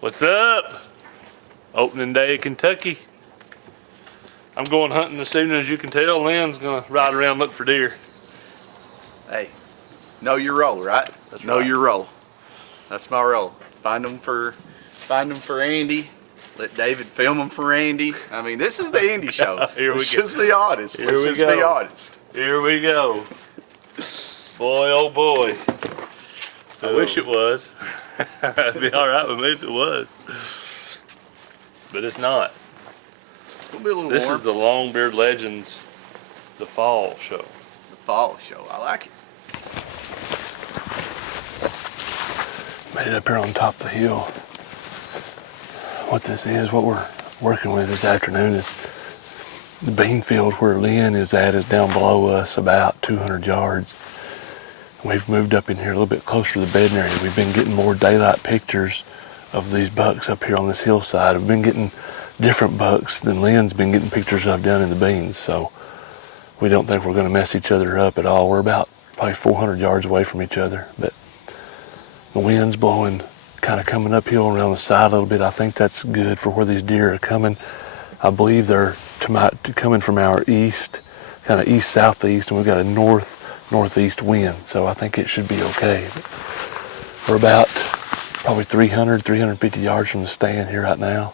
What's up? Opening day of Kentucky. I'm going hunting this evening, as you can tell. Lynn's gonna ride around look for deer. Hey, know your role, right? That's know right. your role. That's my role. Find them for Andy. Let David film them for Andy. I mean, this is the Andy show. Here we Let's go. just be honest. Here Let's we just go. be honest. Here we go. Boy, oh boy. I wish it was. It'd be all right with me if it was. But it's not. It's gonna be a little This warm. is the Longbeard Legends, the fall show. The fall show. I like it. Made it up here on top of the hill. What this is, what we're working with this afternoon is the bean field where Lynn is at is down below us about 200 yards. We've moved up in here a little bit closer to the bedding area. We've been getting more daylight pictures of these bucks up here on this hillside. We've been getting different bucks than Lynn's been getting pictures of down in the beans, so we don't think we're going to mess each other up at all. We're about probably 400 yards away from each other, but the wind's blowing, kind of coming uphill around the side a little bit. I think that's good for where these deer are coming. I believe they're coming from our east, kind of east-southeast, and we've got a northeast wind, so I think it should be okay. We're about probably 350 yards from the stand here right now.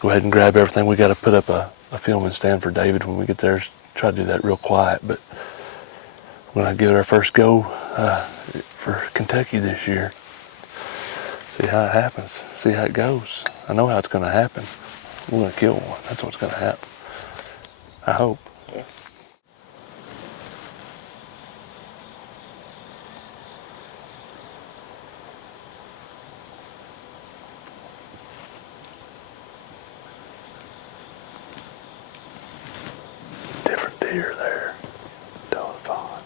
Go ahead and grab everything. We got to put up a filming stand for David when we get there. Try to do that real quiet, but we're going to give it our first go for Kentucky this year. See how it happens. See how it goes. I know how it's going to happen. We're going to kill one. That's what's going to happen. I hope. Yeah. Different deer there. Doing fine.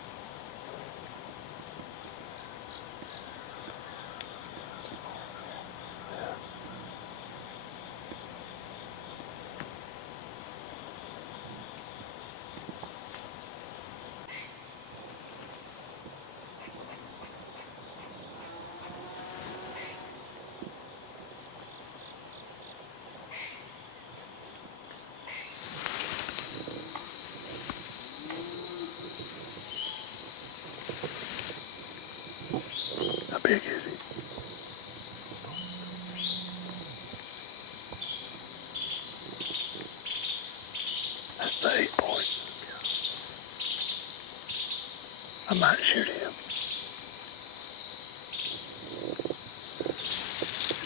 How big is he? That's the 8-point. I might shoot him.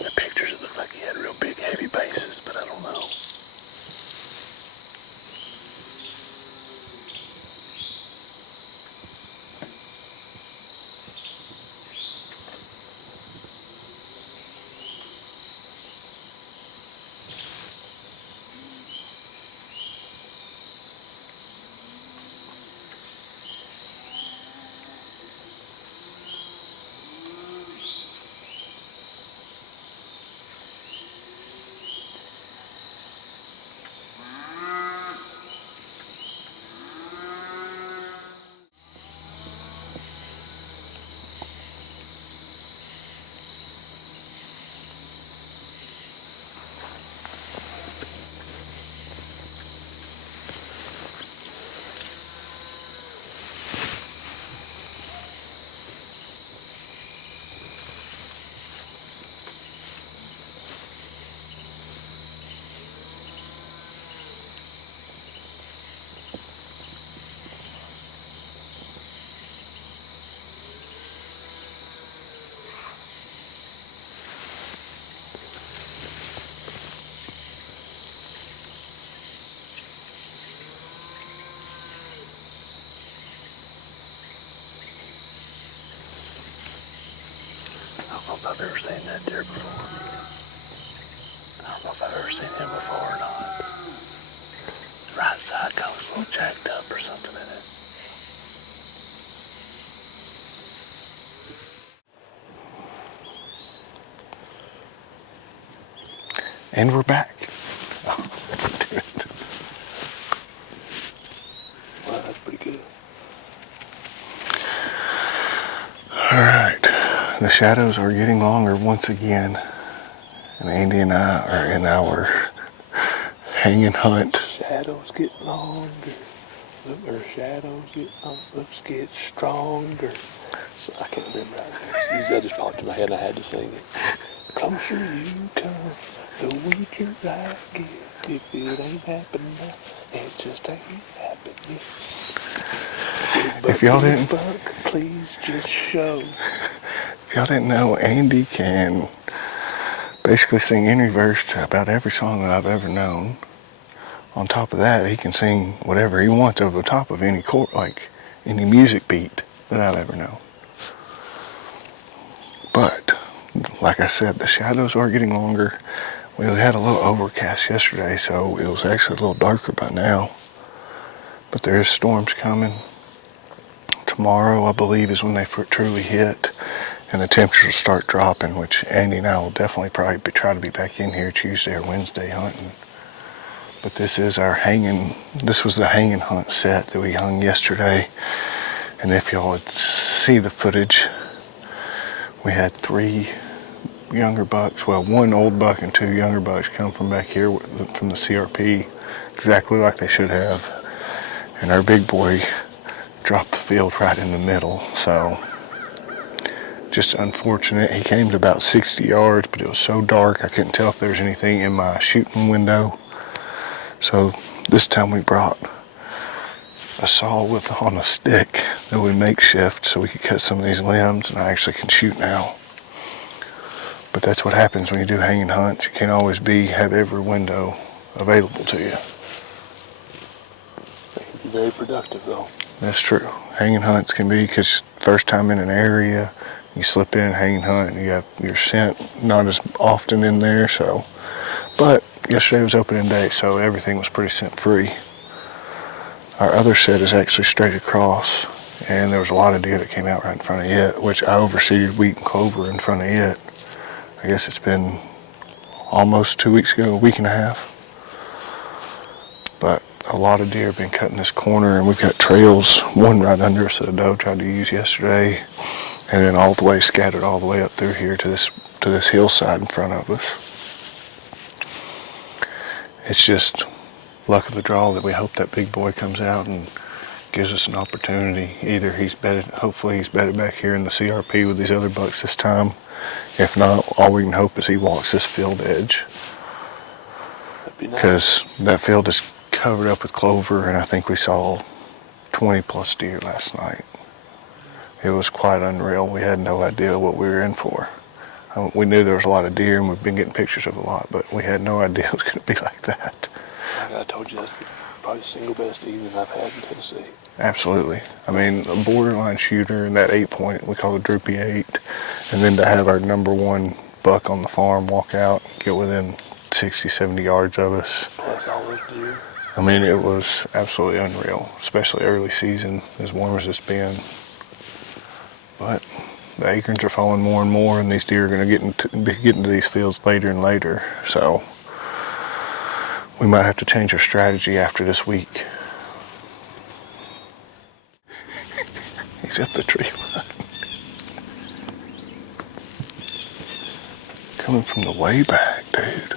The pictures, it looked like he had real big, heavy bases, but I don't know. I don't know if I've ever seen that deer before. I don't know if I've ever seen him before or not. Right side kind of a little jacked up or something in it. And we're back. Wow, that's pretty good. All right, the shadows are getting longer once again. And Andy and I are in our hanging hunt. Shadows get longer. Look, our shadows get stronger. So I can't remember how that just popped in my head and I had to sing it. Closer you come, the weaker I get. If it ain't happening now, it just ain't happening. If y'all didn't, Please just show. if y'all didn't know, Andy can basically sing any verse to about every song that I've ever known. On top of that, he can sing whatever he wants over the top of any chord, like any music beat that I've ever known. But, like I said, the shadows are getting longer. We had a little overcast yesterday, so it was actually a little darker by now. But there is storms coming. Tomorrow, I believe, is when they truly hit, and the temperatures will start dropping, which Andy and I will definitely probably try to be back in here Tuesday or Wednesday hunting. But this was the hanging hunt set that we hung yesterday. And if y'all would see the footage, we had 3 younger bucks, well, 1 old buck and 2 younger bucks come from back here from the CRP, exactly like they should have. And our big boy dropped the field right in the middle. So just unfortunate. He came to about 60 yards, but it was so dark I couldn't tell if there was anything in my shooting window. So this time we brought a saw on a stick that we makeshift so we could cut some of these limbs, and I actually can shoot now. But that's what happens when you do hanging hunts. You can't always have every window available to you. They can be very productive though. That's true. Hanging hunts can be, because first time in an area, you slip in, hanging hunt, and you have your scent not as often in there, so. But yesterday was opening day, so everything was pretty scent free. Our other set is actually straight across, and there was a lot of deer that came out right in front of it, which I overseeded wheat and clover in front of it. I guess it's been almost 2 weeks ago, a week and a half. But a lot of deer have been cutting this corner, and we've got trails, one right under us that a doe tried to use yesterday, and then all the way scattered all the way up through here to this hillside in front of us. It's just luck of the draw that we hope that big boy comes out and gives us an opportunity. Either hopefully he's bedded back here in the CRP with these other bucks this time. If not, all we can hope is he walks this field edge. Because that field is covered up with clover, and I think we saw 20 plus deer last night. It was quite unreal. We had no idea what we were in for. We knew there was a lot of deer, and we've been getting pictures of a lot, but we had no idea it was going to be like that. Like I told you, that's probably the single best evening I've had in Tennessee. Absolutely. I mean, a borderline shooter in that 8-point, we call it Droopy 8, and then to have our number 1 buck on the farm walk out, get within 60, 70 yards of us. Plus all those deer. I mean, it was absolutely unreal, especially early season, as warm as it's been. But the acorns are falling more and more, and these deer are going to get into these fields later and later. So we might have to change our strategy after this week. He's up the tree line. Coming from the way back, dude.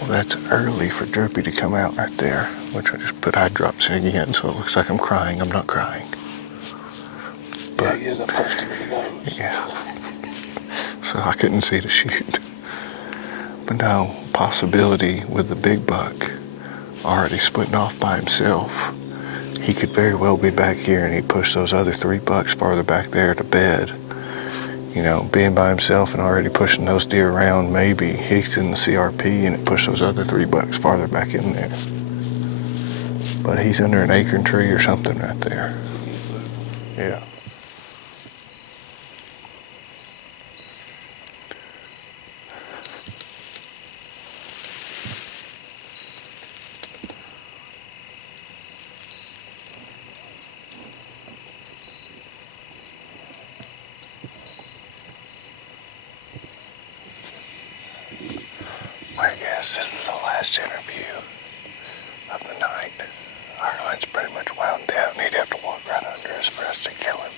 Well, that's early for Droopy to come out right there, which I just put eye drops in again, so it looks like I'm crying. I'm not crying. But yeah, he is. I punched him in the nose. Yeah. So I couldn't see to shoot. But no, possibility with the big buck already splitting off by himself. He could very well be back here, and he'd push those other 3 bucks farther back there to bed. You know, being by himself and already pushing those deer around, maybe he's in the CRP and it pushed those other 3 bucks farther back in there. But he's under an acorn tree or something right there. Yeah. I guess this is the last interview of the night. Our hunt's pretty much wound down. He'd have to walk right under us for us to kill him.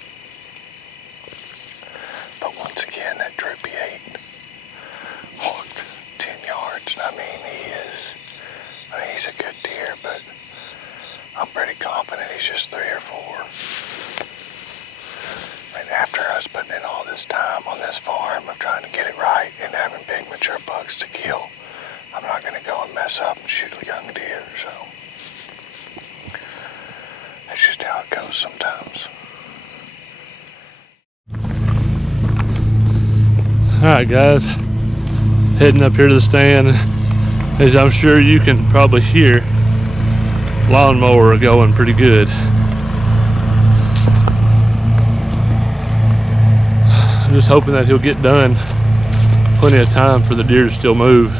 us putting in all this time on this farm of trying to get it right and having big mature bucks to kill, I'm not going to go and mess up and shoot a young deer, so that's just how it goes sometimes. Alright guys, heading up here to the stand. As I'm sure you can probably hear, lawnmower going pretty good. I'm just hoping that he'll get done. Plenty of time for the deer to still move.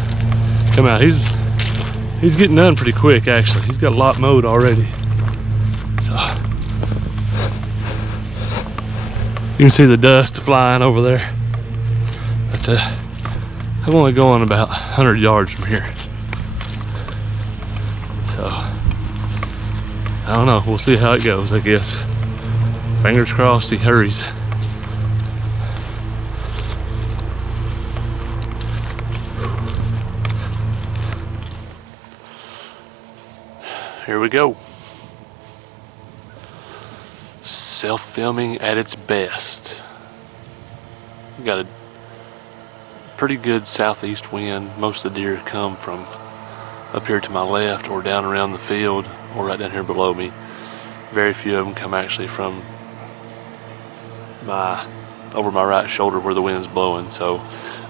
Come out. He's getting done pretty quick actually. He's got a lot mowed already. So you can see the dust flying over there. But I'm only going about 100 yards from here. So I don't know. We'll see how it goes, I guess. Fingers crossed he hurries. Here we go. Self-filming at its best. We got a pretty good southeast wind. Most of the deer come from up here to my left or down around the field or right down here below me. Very few of them come actually from over my right shoulder where the wind's blowing, so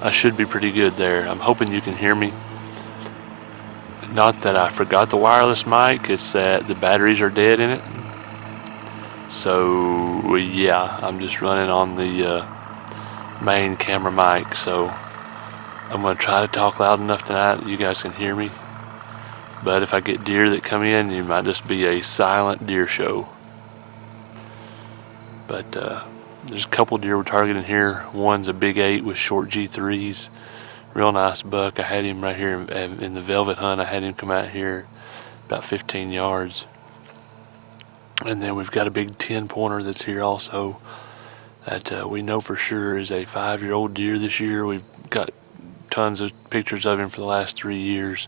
I should be pretty good there. I'm hoping you can hear me. Not that I forgot the wireless mic, it's that the batteries are dead in it. So yeah, I'm just running on the main camera mic, so I'm going to try to talk loud enough tonight that you guys can hear me. But if I get deer that come in, it might just be a silent deer show. But there's a couple deer we're targeting here. One's a big 8 with short G3s. Real nice buck. I had him right here in the velvet hunt. I had him come out here about 15 yards. And then we've got a big 10-pointer that's here also that we know for sure is a 5-year-old deer this year. We've got tons of pictures of him for the last 3 years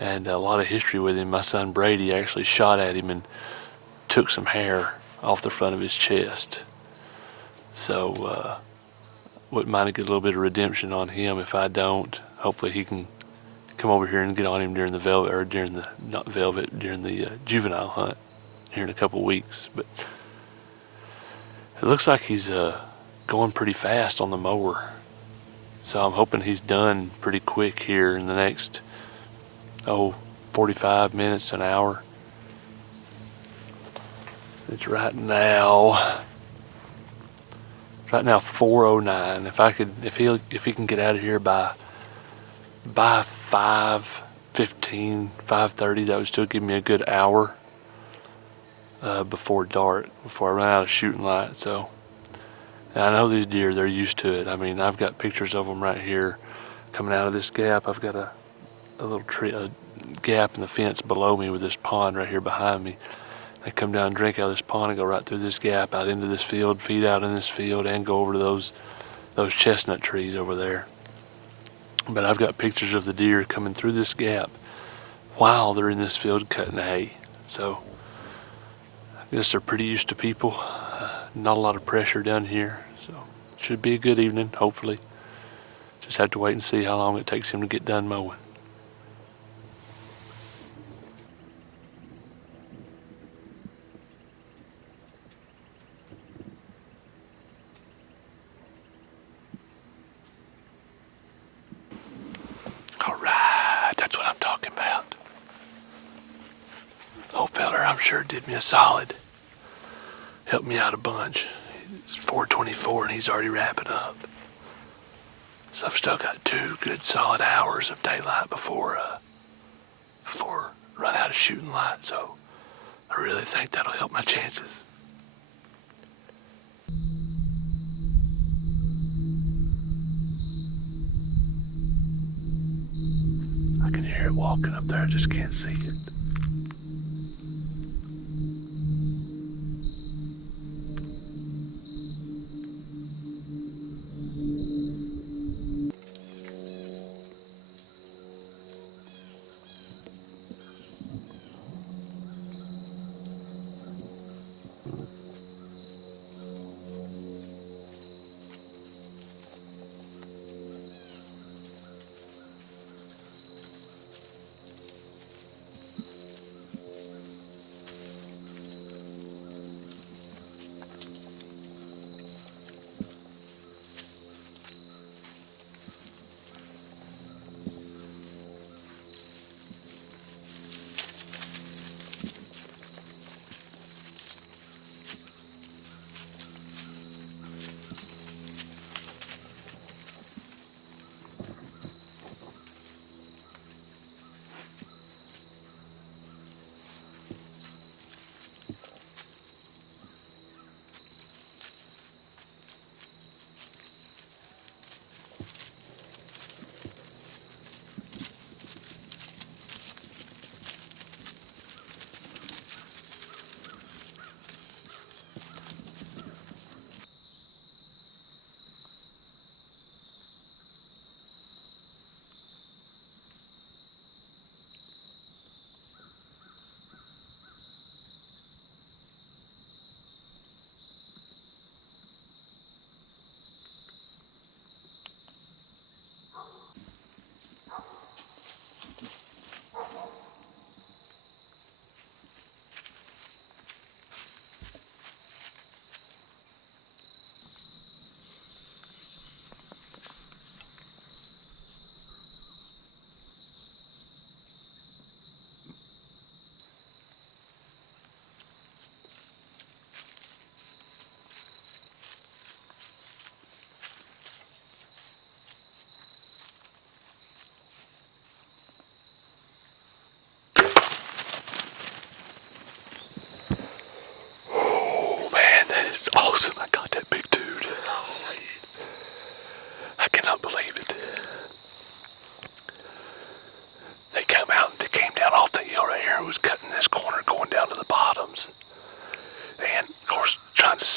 and a lot of history with him. My son Brady actually shot at him and took some hair off the front of his chest. So wouldn't mind to get a little bit of redemption on him if I don't. Hopefully he can come over here and get on him during the velvet, or during the, not velvet, during the juvenile hunt here in a couple weeks. But it looks like he's going pretty fast on the mower. So I'm hoping he's done pretty quick here in the next, 45 minutes to an hour. It's right now 4:09. If he can get out of here by 5:15, 5:30, that would still give me a good hour before dark, before I run out of shooting light. So and I know these deer, they're used to it. I mean, I've got pictures of them right here coming out of this gap. I've got a little tree, a gap in the fence below me with this pond right here behind me. They come down and drink out of this pond and go right through this gap out into this field, feed out in this field, and go over to those chestnut trees over there. But I've got pictures of the deer coming through this gap while they're in this field cutting hay. So I guess they're pretty used to people. Not a lot of pressure down here, so it should be a good evening, hopefully. Just have to wait and see how long it takes him to get done mowing. That's what I'm talking about. Old feller, I'm sure did me a solid. Helped me out a bunch. It's 4:24 and he's already wrapping up. So I've still got 2 good solid hours of daylight before I run out of shooting light. So I really think that'll help my chances. I can hear it walking up there, I just can't see it.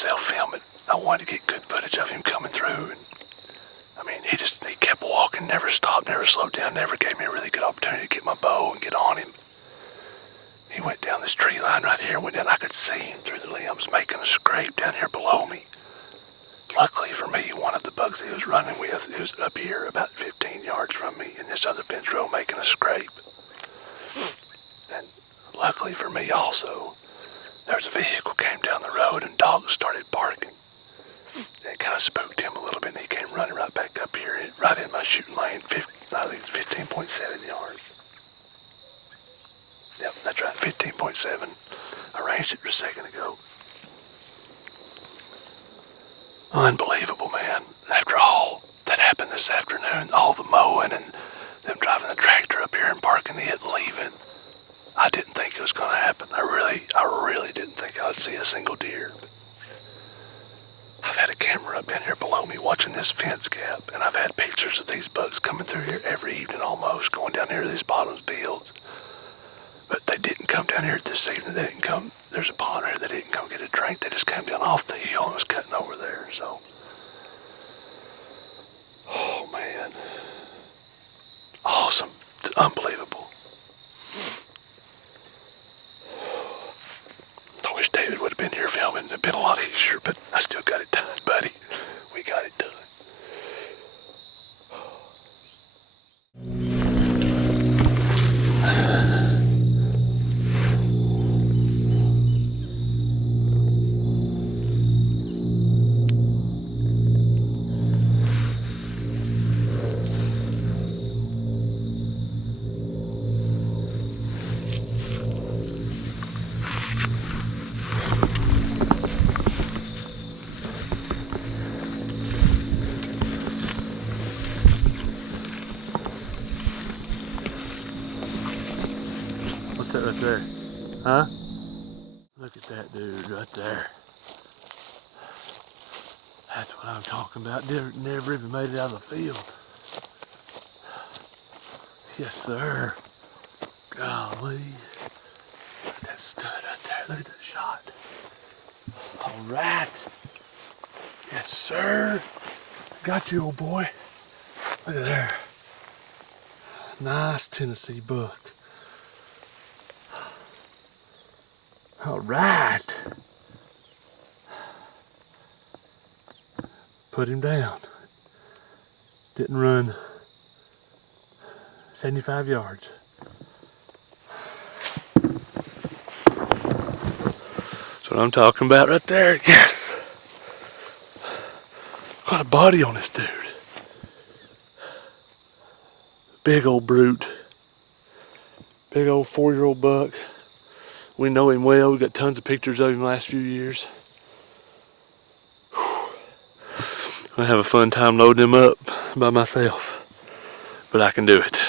myself filming. I wanted to get good footage of him coming through. And, I mean, he kept walking, never stopped, never slowed down, never gave me a really good opportunity to get my bow and get on him. He went down this tree line right here, went down. I could see him through the limbs making a scrape down here below me. Luckily for me, one of the bugs he was running with, it was up here about 15 yards from me in this other fence row making a scrape. And luckily for me also, there was a vehicle came down the road and dogs started barking. And it kind of spooked him a little bit and he came running right back up here, right in my shooting lane, I think it's 15.7 yards. Yep, that's right, 15.7. I ranged it just a second ago. Unbelievable, man. After all that happened this afternoon, all the mowing and them driving the tractor up here and parking it and leaving, I didn't think it was going to happen. I really didn't think I would see a single deer. I've had a camera up down here below me watching this fence gap, and I've had pictures of these bugs coming through here every evening almost, going down here to these bottom fields. But they didn't come down here this evening. They didn't come. There's a pond here. They didn't come get a drink. They just came down off the hill and was cutting over there. So, oh man, awesome, it's unbelievable. I wish David would have been here filming. It'd been a lot easier, but I still got it done, buddy. We got it done. What's that right there? Huh? Look at that dude right there. That's what I'm talking about. Never even made it out of the field. Yes, sir. Golly. Look at that stud right there. Look at that shot. All right. Yes, sir. Got you, old boy. Look at there. Nice Tennessee buck. All right. Put him down. Didn't run 75 yards. That's what I'm talking about right there. Yes. Got a body on this dude. Big old brute. Big old 4-year-old buck. We know him well. We got tons of pictures of him the last few years. Gonna have a fun time loading him up by myself, but I can do it.